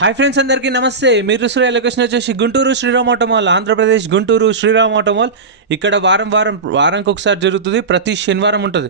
Hi friends, అందరికీ నమస్తే. మీరు చూస్తున్న లొకేషన్ వచ్చేసి Guntur Sriram auto mall, Andhra Pradesh Guntur Sriram auto mall. ఇక్కడ వారానికి ఒకసారి జరుగుతుంది. ప్రతి శనివారం ఉంటుంది.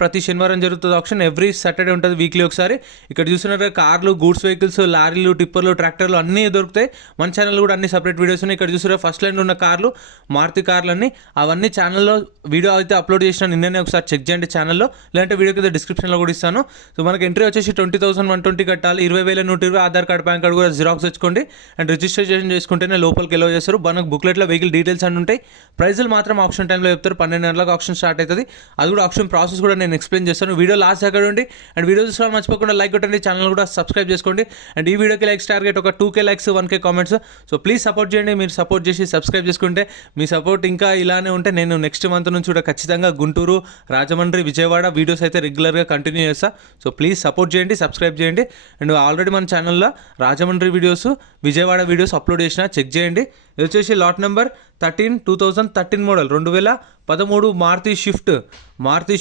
ప్రతి శనివారం జరుగుతుంది ఆప్షన్. ఎవ్రీ సాటర్డే ఉంటుంది, వీక్లీ ఒకసారి. ఇక్కడ చూస్తున్నారు కార్లు, గూడ్స్ వెహికల్స్, లారీలు, టిప్పర్లు, ట్రాక్టర్లు అన్నీ దొరుకుతాయి. మన ఛానల్ కూడా అన్ని సపరేట్ వీడియోస్ ఉన్నాయి. ఇక్కడ చూస్తున్నారు ఫస్ట్ లైన్ ఉన్న కార్లు, మారుతి కార్లు అన్నీ, అవన్నీ ఛానల్లో వీడియో అయితే అప్లోడ్ చేసిన నిన్ననే. ఒకసారి చెక్ చేయండి ఛానల్లో, లేదంటే వీడియో కింద డిస్క్రిప్షన్లో కూడా ఇస్తాను. సో మనకి ఎంట్రీ వచ్చేసి 20,120 కట్టాలి. 20,120 ఆధార్ కార్డ్, పాన్ కార్డ్ కూడా జిరాక్స్ తెచ్చుకోండి. అండ్ రిజిస్ట్రేషన్ చేసుకుంటేనే లోపలికి ఎలో చేస్తారు. మనకు బుక్లెట్లో వెహికల్ డీటెయిల్స్ అన్నీ ఉంటాయి. ప్రైజులు మాత్రం ఆప్షన్ టైంలో చెప్తారు. 12 గంటలకు ఆప్షన్ స్టార్ట్ అవుతుంది. అది కూడా ఆప్షన్ ప్రాసెస్ కూడా నేను ఎక్స్ప్లెయిన్ చేస్తాను. వీడియో లాస్ట్ దగ్గర ఉండి అండ్ వీడియో చూసుకోవాలి మర్చిపోకుండా లైక్ కొట్టండి. ఛానల్ కూడా సబ్స్క్రైబ్ చేసుకోండి. అండ్ ఈ వీడియోకి లైక్స్ టార్గెట్ ఒక 2K likes, 1K comments. So please support చేయండి. మీరు సపోర్ట్ చేసి సబ్స్క్రైబ్ చేసుకుంటే, మీ సపోర్ట్ ఇంకా ఇలానే ఉంటే నేను నెక్స్ట్ మంత్ నుంచి కూడా ఖచ్చితంగా గుంటూరు, రాజమండ్రి, విజయవాడ వీడియోస్ అయితే రెగ్యులర్గా కంటిన్యూ చేస్తా. సో ప్లీజ్ సపోర్ట్ చేయండి, సబ్స్క్రైబ్ చేయండి. అండ్ ఆల్రెడీ మన ఛానల్లో Rajahmundry videos, Vijayawada videos upload చేసిన, చెక్ చేయండి. ఇది వచ్చేసి lot number 13, 2013 model, 2013 Maruti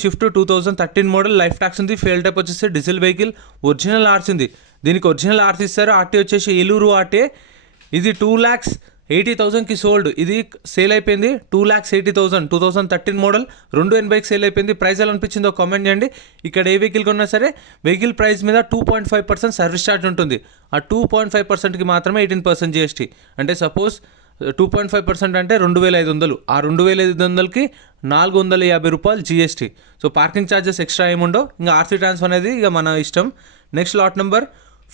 Swift 2013 model. Life tax ఉంది. ఫెయిల్ టైప్ వచ్చేసి డీజిల్ వెహికల్. ఒరిజినల్ ఆర్సీ ఉంది. దీనికి ఒరిజినల్ ఆర్సీ ఇస్తారు. ఆర్టీ వచ్చేసి ఏలూరు ఆర్టీ. ఇది 2,80,000కి సోల్డ్. ఇది సేల్ అయిపోయింది 2,80,000. 2013 మోడల్, 280కి సేల్ అయిపోయింది. ప్రైస్ ఎలా అనిపించిందో కామెంట్ చేయండి. ఇక్కడ ఏ వెహికల్ కొన్నా సరే వెహికల్ ప్రైస్ మీద 2.5% సర్వీస్ ఛార్జ్ ఉంటుంది. ఆ 2.5%కి మాత్రమే 18% GST. అంటే సపోజ్ 2.5% అంటే 2,500. ఆ 2,500కి 450 రూపాయలు GST. So parking charges extra ఏముండో. ఇంకా ఆర్సీ ట్రాన్స్ఫర్ అనేది ఇక మన ఇష్టం. Next lot number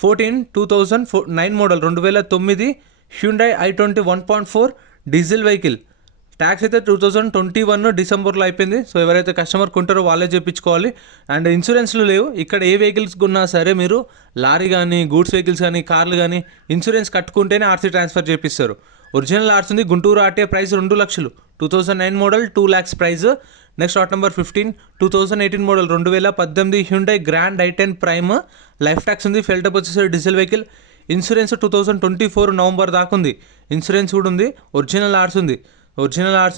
14, 2009 model, 2009 Hyundai i20 1.4 diesel vehicle. Tax అయితే 2021 డిసెంబర్లో అయిపోయింది. సో ఎవరైతే కస్టమర్ కొంటారో వాళ్ళే చేయించుకోవాలి. అండ్ ఇన్సూరెన్స్లు లేవు. ఇక్కడ ఏ వెహికల్స్ కొన్నా సరే మీరు లారీ కానీ, గూడ్స్ వెహికల్స్ కానీ, కార్లు కానీ ఇన్సూరెన్స్ కట్టుకుంటేనే ఆర్సీ ట్రాన్స్ఫర్ చేపిస్తారు. ఒరిజినల్ ఆర్సీ ఉంది. గుంటూరు ఆర్టీఏ ప్రైస్ 2 లక్షలు. 2009 model, 2 lakhs price. Next lot number 15, 2018 model, 2018 Hyundai grand i10 prime. Life tax ఉంది. ఫెయిల్ టైప్ వచ్చేసి డీజిల్ వెహికల్. ఇన్సూరెన్స్ 2024 నవంబర్ దాకా ఉంది. ఇన్సూరెన్స్ కూడా ఉంది. ఒరిజినల్ ఆర్సీ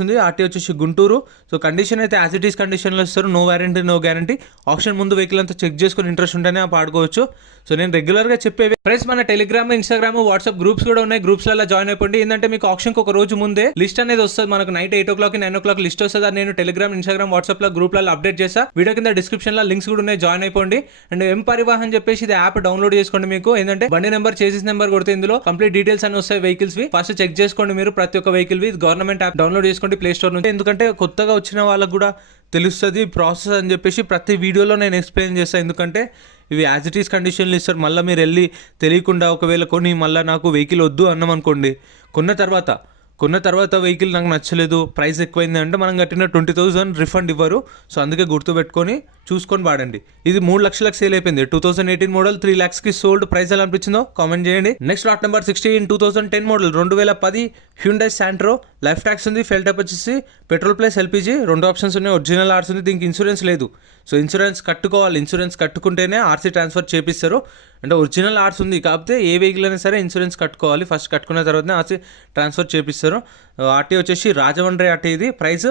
ఉంది. ఆర్టీ వచ్చేసి గుంటూరు. సో కండిషన్ అయితే యాజ్ ఇట్ ఈస్ కండిషన్లో ఇస్తారు. No warranty, no guarantee. Auction ముందు వెహికల్ అంతా చెక్ చేసుకుని ఇంట్రెస్ట్ ఉంటేనే పాడుకోవచ్చు. సో నేను రెగ్యులర్గా చెప్పేవి ఫ్రెండ్స్, మన టెలిగ్రామ్, ఇన్స్టాగ్రామ్, వాట్సాప్ గ్రూప్స్ కూడా ఉన్నాయి. గ్రూప్స్లలో జాయిన్ అయిపోండి. ఏంటంటే మీకు ఆప్షన్కి ఒక రోజు ముందే లిస్ట్ అనేది వస్తుంది. మనకు నైట్ 8 o'clock, 9 o'clock లిస్ట్ వస్తుంది. అది నేను టెలిగ్రామ్, ఇన్స్టాగ్రామ్, వాట్సాప్లో గ్రూప్లలో అప్డేట్ చేస్తా. వీడియో కింద డిస్క్రిప్షన్లో లింక్స్ కూడా ఉన్నాయి, జాయిన్ అయిపోండి. అండ్ ఎం పరివాహన్ చెప్పేసి ఇది యాప్ డౌన్లోడ్ చేసుకోండి. మీకు ఏంటంటే బండి నెంబర్, చేసిస్ నెంబర్ కొడితే ఇందులో కంప్లీట్ డీటెయిల్స్ అన్ని వస్తాయి వెహికల్స్ వి. ఫస్ట్ చెక్ చేసుకోండి మీరు ప్రతి ఒక్క వెహికల్ వి. గవర్నమెంట్ యాప్ డౌన్లోడ్ చేసుకోండి ప్లే స్టోర్ నుంచి. ఎందుకంటే కొత్తగా వచ్చిన వాళ్ళకు కూడా తెలుస్తుంది ప్రాసెస్ అని చెప్పేసి ప్రతి వీడియోలో నేను ఎక్స్ప్లెయిన్ చేస్తాను. ఎందుకంటే ఇవి యాజ్ ఇట్ ఈస్ కండిషన్లు ఇస్తారు. మళ్ళీ మీరు వెళ్ళి తెలియకుండా ఒకవేళ కొని మళ్ళీ నాకు వెహికల్ వద్దు అన్నాం అనుకోండి, కొన్న తర్వాత వెహికల్ నాకు నచ్చలేదు, ప్రైస్ ఎక్కువైంది అంటే మనం కట్టిన 20,000 రిఫండ్ ఇవ్వరు. సో అందుకే గుర్తుపెట్టుకొని చూసుకొని వాడండి. ఇది 3 లక్షలకు సేల్ అయిపోయింది. 2018 మోడల్, 3 lakhsకి సోల్డ్. ప్రైస్ ఎలా అనిపించిందో కామెంట్ చేయండి. Next lot number 16, 2010 model, 2010 Hyundai Santro. Life tax ఉంది. ఫెయిల్ టైప్ వచ్చేసి పెట్రోల్ ప్లస్ LPG. 2 ఆప్షన్స్ ఉన్నాయి. ఒరిజినల్ ఆర్సీ ఉంది. దీనికి ఇన్సూరెన్స్ లేదు. సో ఇన్సూరెన్స్ కట్టుకోవాలి. ఇన్సూరెన్స్ కట్టుకుంటేనే ఆర్సీ ట్రాన్స్ఫర్ చేపిస్తారు. అంటే ఒరిజినల్ ఆర్సీ ఉంది కాబట్టి ఏ వెహికల్ అయినా సరే ఇన్సూరెన్స్ కట్టుకోవాలి. ఫస్ట్ కట్టుకున్న తర్వాతనే ఆర్సీ ట్రాన్స్ఫర్ చేపిస్తారు. ఆర్టీ వచ్చేసి రాజమండ్రి ఆర్టీ. ఇది ప్రైస్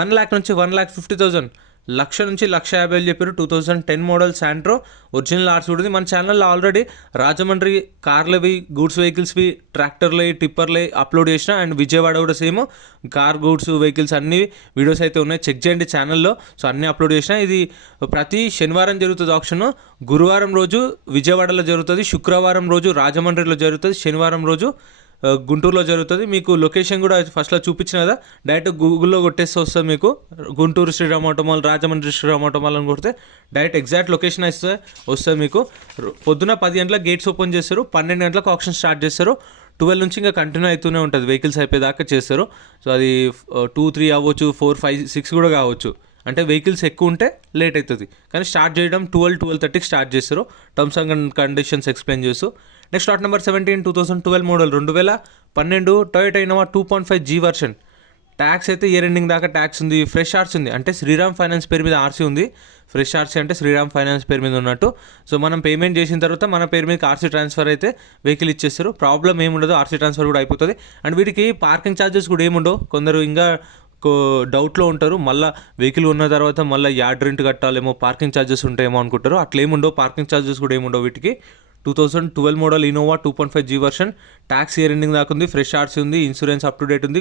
1 lakh నుంచి 1,50,000, 1,00,000 నుంచి 1,50,000 చెప్పారు. 2010 మోడల్ శాంట్రో. ఒరిజినల్ ఆర్సీ ఉంటుంది. మన ఛానల్లో ఆల్రెడీ రాజమండ్రి కార్లవి, గూడ్స్ వెహికల్స్వి, ట్రాక్టర్లవి, టిప్పర్లవి అప్లోడ్ చేసిన. అండ్ విజయవాడ కూడా సేమ్ కార్, గూడ్స్ వెహికల్స్ అన్ని వీడియోస్ అయితే ఉన్నాయి. చెక్ చేయండి ఛానల్లో. సో అన్నీ అప్లోడ్ చేసిన. ఇది ప్రతి శనివారం జరుగుతుంది ఆప్షన్. గురువారం రోజు విజయవాడలో జరుగుతుంది, శుక్రవారం రోజు రాజమండ్రిలో జరుగుతుంది, శనివారం రోజు గుంటూరులో జరుగుతుంది. మీకు లొకేషన్ కూడా ఫస్ట్లో చూపించిన కదా, డైరెక్ట్ గూగుల్లో కొట్టేస్తే వస్తుంది మీకు. Guntur Sriram auto mall, Rajahmundry Sriram auto mall అని కొడితే డైరెక్ట్ ఎగ్జాక్ట్ లొకేషన్ వస్తుంది మీకు. పొద్దున 10 గంటలకు గేట్స్ ఓపెన్ చేస్తారు, 12 గంటలకు ఆప్షన్ స్టార్ట్ చేస్తారు. 12 నుంచి ఇంకా కంటిన్యూ అవుతూనే ఉంటుంది. వెహికల్స్ అయిపోయేదాకా చేస్తారు. సో అది 2, 3 అవ్వచ్చు, 4, 5, 6 కూడా కావచ్చు. అంటే వెహికల్స్ ఎక్కువ ఉంటే లేట్ అవుతుంది. కానీ స్టార్ట్ చేయడం 12:30కి స్టార్ట్ చేస్తారు. టర్మ్స్ అండ్ కండిషన్స్ ఎక్స్ప్లెయిన్ చేస్తూ. Next lot number 17, 2012 model, 2012 Toyota Innova 2.5G version. Tax అయితే ఇయర్ ఎండింగ్ దాకా ట్యాక్స్ ఉంది. ఫ్రెష్ ఆర్సీ ఉంది. అంటే శ్రీరామ్ ఫైనాన్స్ పేరు మీద ఆర్సీ ఉంది. ఫ్రెష్ ఆర్సీ అంటే శ్రీరామ్ ఫైనాన్స్ పేరు మీద ఉన్నట్టు. సో మనం పేమెంట్ చేసిన తర్వాత మన పేరు మీద ఆర్సీ ట్రాన్స్ఫర్ అయితే వెహికల్ ఇచ్చేస్తారు. ప్రాబ్లం ఏముండదు. ఆర్సీ ట్రాన్స్ఫర్ కూడా అయిపోతుంది. అండ్ వీటికి పార్కింగ్ ఛార్జెస్ కూడా ఏముండవు. కొందరు ఇంకా డౌట్లో ఉంటారు. మళ్ళీ వెహికల్ ఉన్న తర్వాత మళ్ళీ యార్డ్ రెంట్ కట్టాలేమో, పార్కింగ్ ఛార్జెస్ ఉంటాయేమో అనుకుంటారు. అట్లా ఏముండవు. పార్కింగ్ ఛార్జెస్ కూడా ఏముండవు వీటికి. 2012 model Innova 2.5G version. Tax year ending దాకా ఉంది. ఫ్రెష్ ఆర్సీ ఉంది. ఇన్సూరెన్స్ అప్ టు డేట్ ఉంది.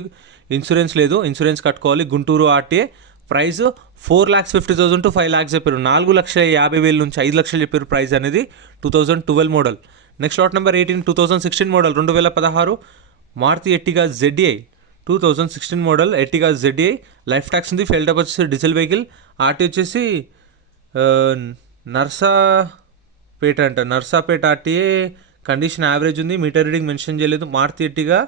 ఇన్సూరెన్స్ లేదు, ఇన్సూరెన్స్ కట్టుకోవాలి. Guntur RTA. Price 4,50,000 to 5 lakhs చెప్పారు. 4,50,000 నుంచి 5 లక్షలు చెప్పారు ప్రైస్ అనేది. 2012 model. Next lot number 18 2016 model 2016 Maruti Ertiga ZDI 2016 model Ertiga ZDI. Life tax ఉంది. ఫెయిల్ టైప్ వచ్చేసి డీజిల్ వెహికల్. ఆర్టీ వచ్చేసి నర్సాపేట ఆర్టీఏ. కండిషన్ యావరేజ్ ఉంది. మీటర్ రీడింగ్ మెన్షన్ చేయలేదు. Maruti Ertiga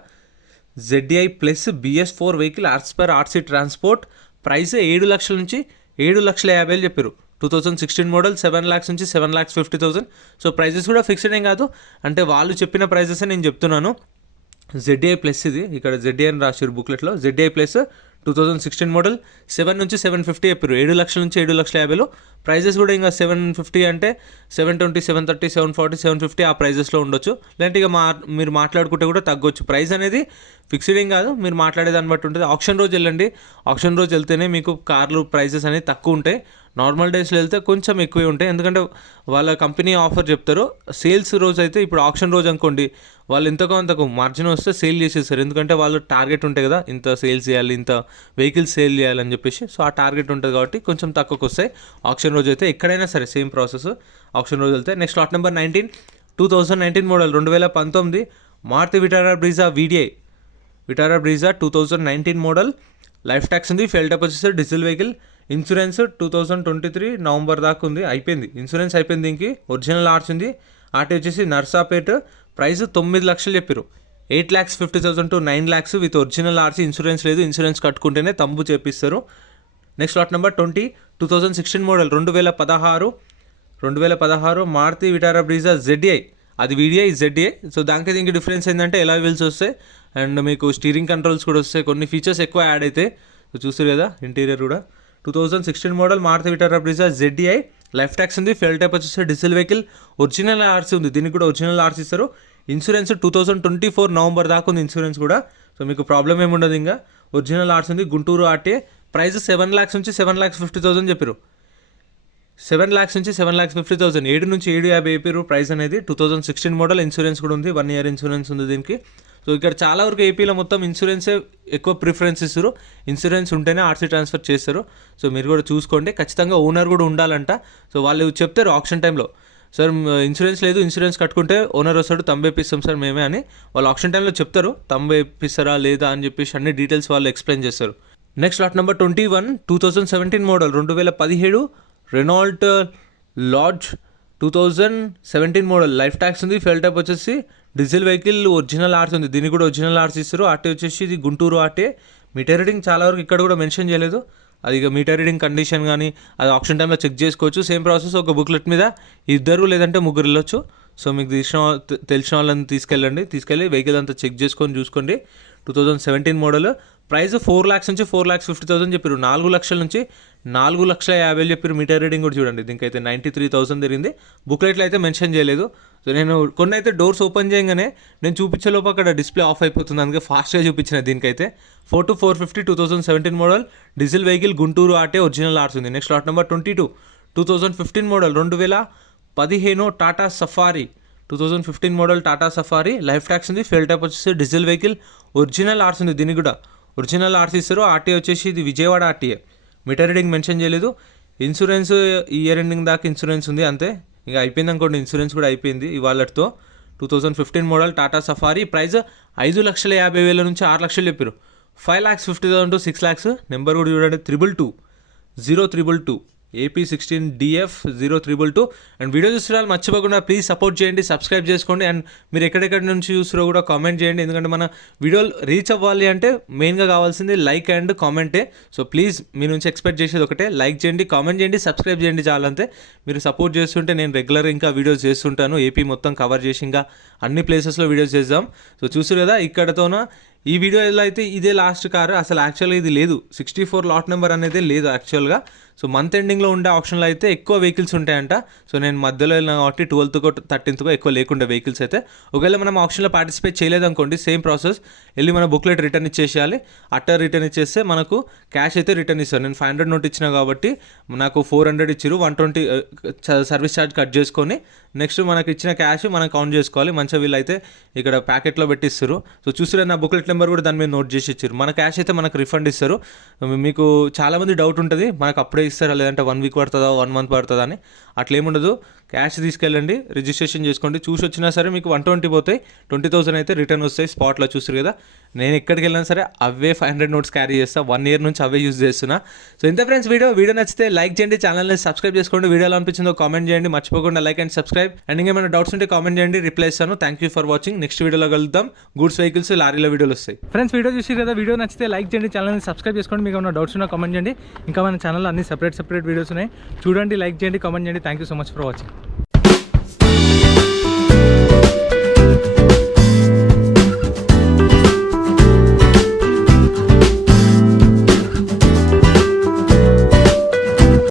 ZDI plus BS4 vehicle as per RC transport. Price 7 లక్షల నుంచి 7,50,000 చెప్పారు. 2016 model 7 lakhs నుంచి 7,50,000. So prices కూడా ఫిక్స్డ్ ఏం కాదు, అంటే వాళ్ళు చెప్పిన ప్రైజెస్ నేను చెప్తున్నాను. ZDI ప్లస్ ఇది ఇక్కడ ZDI అని రాశారు బుక్లెట్లో. ZDI ప్లస్ 2016 మోడల్ 7 నుంచి 750 చెప్పారు. 7 లక్షల నుంచి 7,50,000. ప్రైజెస్ కూడా ఇంకా 750 అంటే 720, 730, 740, 750 ఆ ప్రైజెస్లో ఉండొచ్చు. లేదంటే ఇక మీరు మాట్లాడుకుంటే కూడా తగ్గొచ్చు. ప్రైస్ అనేది ఫిక్స్డ్ ఏం కాదు, మీరు మాట్లాడే దాన్ని బట్టి ఉంటుంది. ఆప్షన్ రోజు వెళ్ళండి. ఆప్షన్ రోజు వెళ్తేనే మీకు కార్లు ప్రైజెస్ అనేవి తక్కువ ఉంటాయి. నార్మల్ డేస్లో వెళ్తే కొంచెం ఎక్కువే ఉంటాయి, ఎందుకంటే వాళ్ళ కంపెనీ ఆఫర్ చెప్తారు. సేల్స్ రోజు అయితే ఇప్పుడు ఆప్షన్ రోజు అనుకోండి, వాళ్ళు ఎంతకో అంతకు మార్జిన్ వస్తే సేల్ చేసేస్తారు. ఎందుకంటే వాళ్ళు టార్గెట్ ఉంటాయి కదా, ఇంత సేల్స్ చేయాలి, ఇంత వెహికల్స్ సేల్ చేయాలని చెప్పేసి. సో ఆ టార్గెట్ ఉంటుంది కాబట్టి కొంచెం తక్కువకి వస్తాయి. ఆప్షన్ రోజు అయితే ఎక్కడైనా సరే సేమ్ ప్రాసెస్. ఆప్షన్ రోజు వెళ్తే next lot number 19 2019 model 2019 Maruti Vitara Brezza VDI. Vitara Brezza 2019 model. Life tax ఉంది. ఫెయిల్ టైప్ వచ్చేసి డీజిల్ వెహికల్. ఇన్సూరెన్స్ 2023 నవంబర్ దాకా ఉంది. అయిపోయింది ఇన్సూరెన్స్ అయిపోయింది. దీనికి ఒరిజినల్ ఆర్స్ ఉంది. ఆర్టీ వచ్చేసి నర్సాపేట్. ప్రైస్ 9 లక్షలు చెప్పారు. 8,50,000 to 9 lakhs with original RC. Insurance లేదు, ఇన్సూరెన్స్ కట్టుకుంటేనే తంబు చేపిస్తారు. Next lot number 20 2016 model 2016 Maruti Vitara Brezza ZDI. అది VDI ZDI. సో దానికి దీనికి డిఫరెన్స్ ఏంటంటే ఎలా వీల్స్ వస్తాయి అండ్ మీకు స్టీరింగ్ కంట్రోల్స్ కూడా వస్తాయి. కొన్ని ఫీచర్స్ ఎక్కువ యాడ్ అవుతాయి. సో చూస్తారు కదా ఇంటీరియర్ కూడా. 2016 model Maruti Vitara Brezza ZDI. Life tax ఉంది. ఫెయిల్ టైప్ వచ్చేసి డీజిల్ వెహికల్. ఒరిజినల్ ఆర్సీ ఉంది. దీనికి కూడా ఒరిజినల్ ఆర్సీ ఇస్తారు. ఇన్సూరెన్స్ 2024 నవంబర్ దాకా ఉంది ఇన్సూరెన్స్ కూడా. సో మీకు ప్రాబ్లం ఏముండదు. ఇంకా ఒరిజినల్ ఆర్సీ ఉంది. గుంటూరు ఆర్టీఏ. ప్రైస్ 7 lakhs నుంచి 7,50,000 చెప్పారు. 7 lakhs నుంచి 7,50,000. 7 నుంచి 7,50 చెప్పారు ప్రైస్ అనేది. 2016 మోడల్. ఇన్సూరెన్స్ కూడా ఉంది. 1 year ఇన్సూరెన్స్ ఉంది దీనికి. సో ఇక్కడ చాలా వరకు ఏపీలో మొత్తం ఇన్సూరెన్సే ఎక్కువ ప్రిఫరెన్స్ ఇస్తారు. ఇన్సూరెన్స్ ఉంటేనే ఆర్సీ ట్రాన్స్ఫర్ చేస్తారు. సో మీరు కూడా చూసుకోండి. ఖచ్చితంగా ఓనర్ కూడా ఉండాలంట. సో వాళ్ళు చెప్తారు ఆప్షన్ టైంలో, సార్ ఇన్సూరెన్స్ లేదు, ఇన్సూరెన్స్ కట్టుకుంటే ఓనర్ వస్తాడు, తంబేపిస్తాం సార్ మేమే అని వాళ్ళు ఆప్షన్ టైంలో చెప్తారు. తంబేపిస్తారా లేదా అని చెప్పేసి అన్ని డీటెయిల్స్ వాళ్ళు ఎక్స్ప్లెయిన్ చేస్తారు. Next lot number 21 2017 model 2017 Renault Lodgy 2017 model. Life tax ఉంది. ఫెయిల్ టైప్ వచ్చేసి డీజిల్ వెహికల్. ఒరిజినల్ ఆర్సీ ఉంది. దీనికి కూడా ఒరిజినల్ ఆర్సీ ఇస్తారు. ఆర్టీ వచ్చేసి ఇది గుంటూరు ఆర్టీ. మీటర్ రీడింగ్ చాలా వరకు ఇక్కడ కూడా మెన్షన్ చేయలేదు. అది ఇక మీటర్ రీడింగ్ కండిషన్ కానీ అది ఆప్షన్ టైంలో చెక్ చేసుకోవచ్చు. Same process. ఒక బుక్లెట్ మీద 2 లేదంటే 3 వెళ్ళొచ్చు. సో మీకు తెలిసిన వాళ్ళని తీసుకెళ్ళి వెహికల్ అంతా చెక్ చేసుకొని చూసుకోండి. 2017 మోడల్. ప్రైస్ 4 lakhs నుంచి 4,50,000 చెప్పారు. 4 లక్షల నుంచి 4,50,000 చెప్పారు. మీటర్ రీడింగ్ కూడా చూడండి. దీనికైతే 93,000 తిరిగింది. బుక్లెట్లో అయితే మెన్షన్ చేయలేదు. సో నేను కొన్ని అయితే డోర్స్ ఓపెన్ చేయగానే నేను చూపించే లోపు అక్కడ డిస్ప్లే ఆఫ్ అయిపోతుంది, అందుకే ఫాస్ట్గా చూపించిన. దీనికైతే 4 to 450 2017 model diesel vehicle. Guntur RT. Original RC ఉంది. Next lot number 22 2015 model 2015 Tata Safari. 2015 model Tata Safari. Life tax ఉంది. ఫెయిల్ టైప్ వచ్చేసి డీజిల్ వెహికల్. ఒరిజినల్ ఆర్స్ ఉంది. దీనికి కూడా ఒరిజినల్ ఆర్సీ ఇస్తారు. ఆర్టీ వచ్చేసి ఇది Vijayawada RTA. Meter reading mention చేయలేదు. ఇన్సూరెన్స్ ఇయర్ ఎండింగ్ దాకా ఇన్సూరెన్స్ ఉంది అంతే. ఇంకా అయిపోయింది అనుకోండి. ఇన్సూరెన్స్ కూడా అయిపోయింది ఇవాళతో. 2015 మోడల్ టాటా సఫారీ. ప్రైస్ 5,50,000 నుంచి 6 లక్షలు చెప్పారు. 5,50,000 to 6 lakhs. నెంబర్ కూడా చూడండి 222 AP16DF 0322. అండ్ వీడియో చూస్తున్నారు మర్చిపోకుండా ప్లీజ్ సపోర్ట్ చేయండి, సబ్స్క్రైబ్ చేసుకోండి. అండ్ మీరు ఎక్కడెక్కడి నుంచి చూస్తారో కూడా కామెంట్ చేయండి. ఎందుకంటే మన వీడియోలు రీచ్ అవ్వాలి అంటే మెయిన్గా కావాల్సింది లైక్ అండ్ కామెంటే. సో ప్లీజ్ మీ నుంచి ఎక్స్పెక్ట్ చేసేది ఒకటే, లైక్ చేయండి, కామెంట్ చేయండి, సబ్స్క్రైబ్ చేయండి చాలంతే. మీరు సపోర్ట్ చేస్తుంటే నేను రెగ్యులర్గా ఇంకా వీడియోస్ చేస్తుంటాను. ఏపీ మొత్తం కవర్ చేసి ఇంకా అన్ని ప్లేసెస్లో వీడియోస్ చేద్దాం. సో చూసారు కదా ఇక్కడతోన ఈ వీడియోలో అయితే ఇదే లాస్ట్ కారు. అసలు యాక్చువల్గా ఇది లేదు, 64 లాట్ నెంబర్ అనేది లేదు యాక్చువల్గా. సో మంత్ ఎండింగ్లో ఉండే ఆప్షన్లో అయితే ఎక్కువ వెహికల్స్ ఉంటాయంట. సో నేను మధ్యలో వెళ్ళినా కాబట్టి 12th 13th ఎక్కువ లేకుండా వెహికల్స్ అయితే. ఒకవేళ మనం ఆప్షన్లో పార్టిసిపేట్ చేయలేదనుకోండి, సేమ్ ప్రాసెస్, వెళ్ళి మన బుక్లెట్ రిటర్న్ ఇచ్చేసేయాలి. అట్టర్ రిటర్న్ ఇచ్చేస్తే మనకు క్యాష్ అయితే రిటర్న్ ఇస్తారు. నేను 500 నోట్ ఇచ్చినా కాబట్టి నాకు 400 ఇచ్చారు. 120 సర్వీస్ ఛార్జ్ కట్ చేసుకొని నెక్స్ట్ మనకి ఇచ్చిన క్యాష్ మనం కౌంట్ చేసుకోవాలి. మంచిగా వీళ్ళు అయితే ఇక్కడ ప్యాకెట్లో పెట్టిస్తారు. సో చూసారా, నా బుక్లెట్ నెంబర్ కూడా దాని మీద నోట్ చేసి ఇచ్చారు. మన క్యాష్ అయితే మనకు రిఫండ్ ఇస్తారు. మీకు చాలామంది డౌట్ ఉంటుంది, మనకు అప్పుడే ఇస్తారా లేదంటే 1 వీక్ పడుతుందా 1 మంత్ పడుతుందా అని. అట్లేముండదు, క్యాష్ తీసుకెళ్ళండి, రిజిస్ట్రేషన్ చేసుకోండి. చూసి వచ్చినా సరే మీకు 120 పోతాయి, 20,000 అయితే రిటర్న్ వస్తాయి స్పాట్లో. చూసారు కదా, నేను ఎక్కడికి వెళ్ళినా సరే అవే 500 నోట్స్ క్యారీ చేస్తా. 1 year నుంచి అవే యూజ్ చేస్తున్నా. సో ఇంత ఫ్రెండ్స్, వీడియో నచ్చితే లైక్ చేయండి, ఛానల్ని సబ్స్క్రైబ్ చేసుకోండి. వీడియో ఎలా అనిపించిందో కామెంట్ చేయండి, మర్చిపోకుండా లైక్ అండ్ సబ్స్క్రైబ్. అండ్ ఇంకేమైనా డౌట్స్ ఉంటే కామెంట్ చేయండి, రిప్లై ఇస్తాను. Thank you for watching. Next వీడియోలో కలుద్దాం. గూడ్స్ వెహికల్స్, లారీల వీడియోలు వస్తాయి. ఫ్రెండ్స్, వీడియో చూసి కదా, వీడియో నచ్చితే లైక్ చేయండి, ఛానల్ని సబ్స్క్రైబ్ చేసుకోండి. మీకు ఏమైనా డౌట్స్ ఉన్నా కామెంట్ చేయండి. ఇంకా మన ఛానల్లో అన్ని సెపరేట్ వీడియోస్ ఉన్నాయి, చూడండి, లైక్ చేయండి, కామెంట్ చేయండి. Thank you so much for watching.